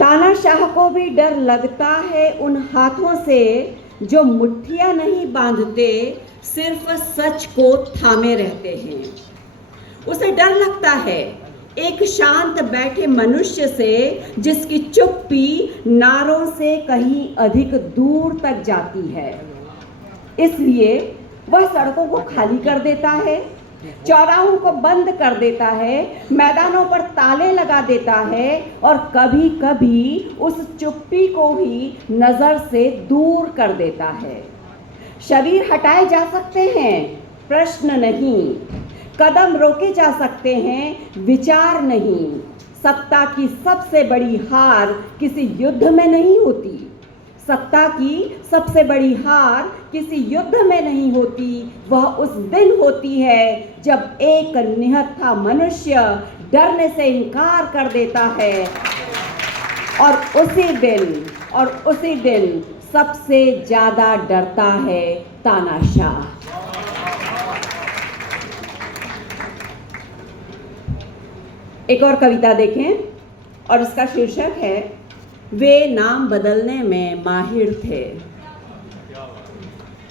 तानाशाह को भी डर लगता है उन हाथों से जो मुट्ठियां नहीं बांधते, सिर्फ सच को थामे रहते हैं। उसे डर लगता है एक शांत बैठे मनुष्य से जिसकी चुप्पी नारों से कहीं अधिक दूर तक जाती है। इसलिए वह सड़कों को खाली कर देता है, चौराहों को बंद कर देता है, मैदानों पर ताले लगा देता है और कभी कभी उस चुप्पी को ही नजर से दूर कर देता है। शरीर हटाए जा सकते हैं, प्रश्न नहीं। कदम रोके जा सकते हैं, विचार नहीं। सत्ता की सबसे बड़ी हार किसी युद्ध में नहीं होती। सत्ता की सबसे बड़ी हार किसी युद्ध में नहीं होती। वह उस दिन होती है जब एक निहत्था मनुष्य डरने से इनकार कर देता है और उसी दिन सबसे ज्यादा डरता है तानाशाह। एक और कविता देखें और इसका शीर्षक है वे नाम बदलने में माहिर थे।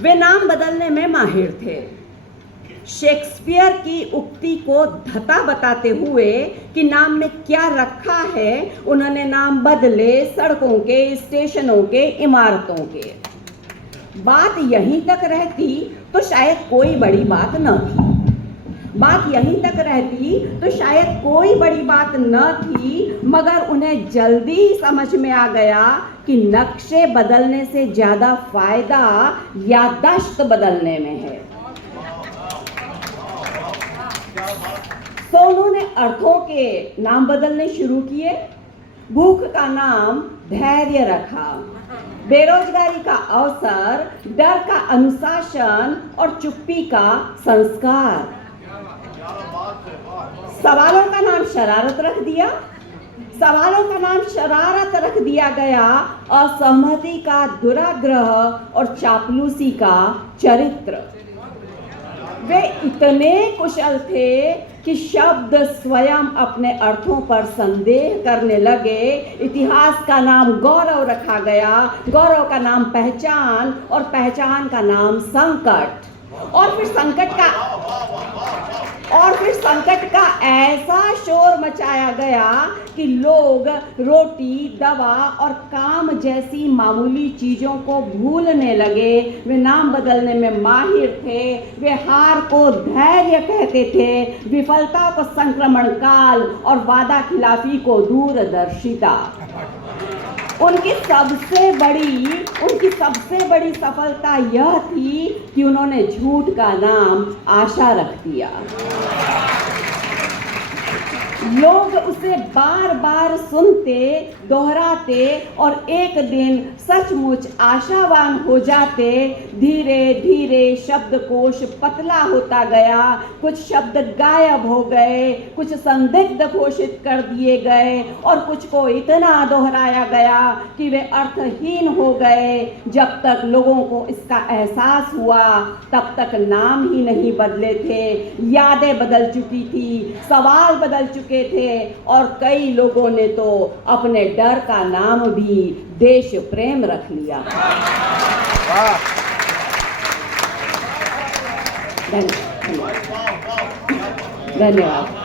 वे नाम बदलने में माहिर थे। शेक्सपियर की उक्ति को धता बताते हुए कि नाम में क्या रखा है, उन्होंने नाम बदले सड़कों के, स्टेशनों के, इमारतों के। बात यहीं तक रहती तो शायद कोई बड़ी बात न थी। मगर उन्हें जल्दी ही समझ में आ गया कि नक्शे बदलने से ज्यादा फायदा याददाश्त बदलने में है। तो उन्होंने अर्थों के नाम बदलने शुरू किए। भूख का नाम धैर्य रखा, बेरोजगारी का अवसर, डर का अनुशासन और चुप्पी का संस्कार। सवालों का नाम शरारत रख दिया गया। असहमति का दुराग्रह और चापलूसी का चरित्र। वे इतने कुशल थे कि शब्द स्वयं अपने अर्थों पर संदेह करने लगे। इतिहास का नाम गौरव रखा गया, गौरव का नाम पहचान और पहचान का नाम संकट। और फिर संकट का ऐसा शोर मचाया गया कि लोग रोटी, दवा और काम जैसी मामूली चीजों को भूलने लगे। वे नाम बदलने में माहिर थे। वे हार को धैर्य कहते थे, विफलता को संक्रमण काल और वादा खिलाफी को दूरदर्शिता। उनकी सबसे बड़ी सफलता यह थी कि उन्होंने झूठ का नाम आशा रख दिया। लोग उसे बार बार सुनते, दोहराते और एक दिन सचमुच आशावान हो जाते। धीरे धीरे शब्दकोश पतला होता गया। कुछ शब्द गायब हो गए, कुछ संदिग्ध घोषित कर दिए गए और कुछ को इतना दोहराया गया कि वे अर्थहीन हो गए। जब तक लोगों को इसका एहसास हुआ तब तक नाम ही नहीं बदले थे। यादें बदल चुकी थी, सवाल बदल चुके थे और कई लोगों ने तो अपने डर का नाम भी देश प्रेम रख लिया। धन्यवाद।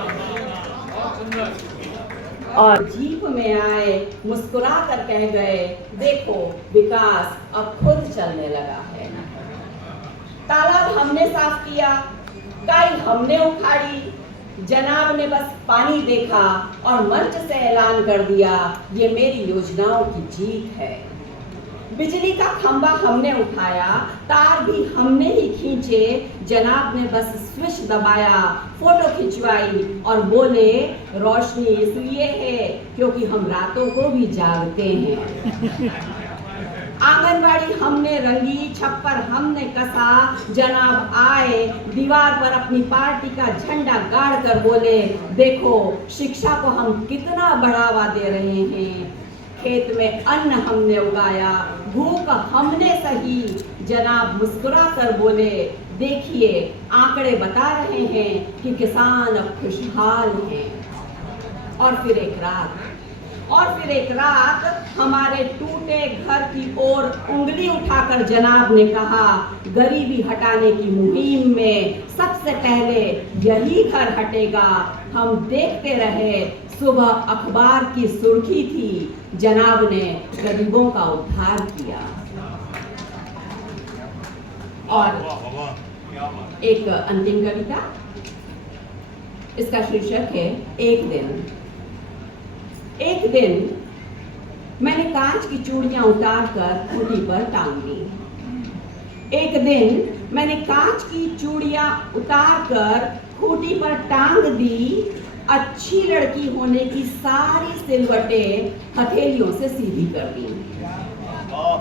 और जीप में आए, मुस्कुरा कर कह गए, देखो विकास अब खुद चलने लगा है। तालाब हमने साफ किया, काई हमने उखाड़ी, जनाब ने बस पानी देखा और मंच से ऐलान कर दिया, ये मेरी योजनाओं की जीत है। बिजली का खंभा हमने उठाया, तार भी हमने ही खींचे, जनाब ने बस स्विच दबाया, फोटो खिंचवाई और बोले, रोशनी इसलिए है क्योंकि हम रातों को भी जागते हैं। आंगनबाड़ी हमने रंगी, छप्पर हमने कसा, जनाब आए, दीवार पर अपनी पार्टी का झंडा गाड़ कर बोले, देखो शिक्षा को हम कितना बढ़ावा दे रहे हैं। खेत में अन्न हमने उगाया, भूख हमने सही, जनाब मुस्कुरा कर बोले, देखिए आंकड़े बता रहे हैं कि किसान अब खुशहाल हैं। और फिर एक रात और फिर एक रात हमारे टूटे घर की ओर उंगली उठाकर जनाब ने कहा, गरीबी हटाने की मुहिम में सबसे पहले यही घर हटेगा। हम देखते रहे। सुबह अखबार की सुर्खी थी, जनाब ने गरीबों का उद्धार किया। और एक अंतिम कविता, इसका शीर्षक है एक दिन। एक दिन मैंने कांच की चूड़ियां उतारकर खूंटी पर टांग दी। एक दिन मैंने कांच की चूड़ियां उतारकर खूंटी पर टांग दी। अच्छी लड़की होने की सारी सिलवटें हथेलियों से सीधी कर दी।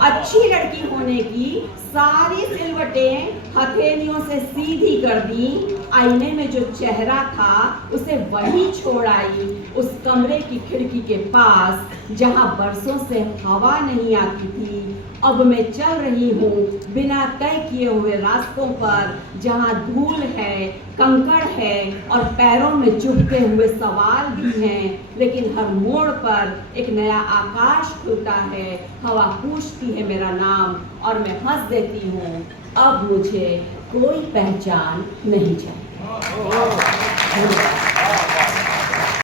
अच्छी लड़की होने की सारी सिलवटें हथेलियों से सीधी कर दी। आईने में जो चेहरा था उसे वही छोड़ आई, उस कमरे की खिड़की के पास जहां बरसों से हवा नहीं आती थी। अब मैं चल रही हूँ बिना तय किए हुए रास्तों पर, जहां धूल है, कंकड़ है और पैरों में चुभते हुए सवाल भी हैं। लेकिन हर मोड़ पर एक नया आकाश खुलता है। हवा पूछती है मेरा नाम और मैं हंस देती हूँ। अब मुझे कोई पहचान नहीं चाहिए।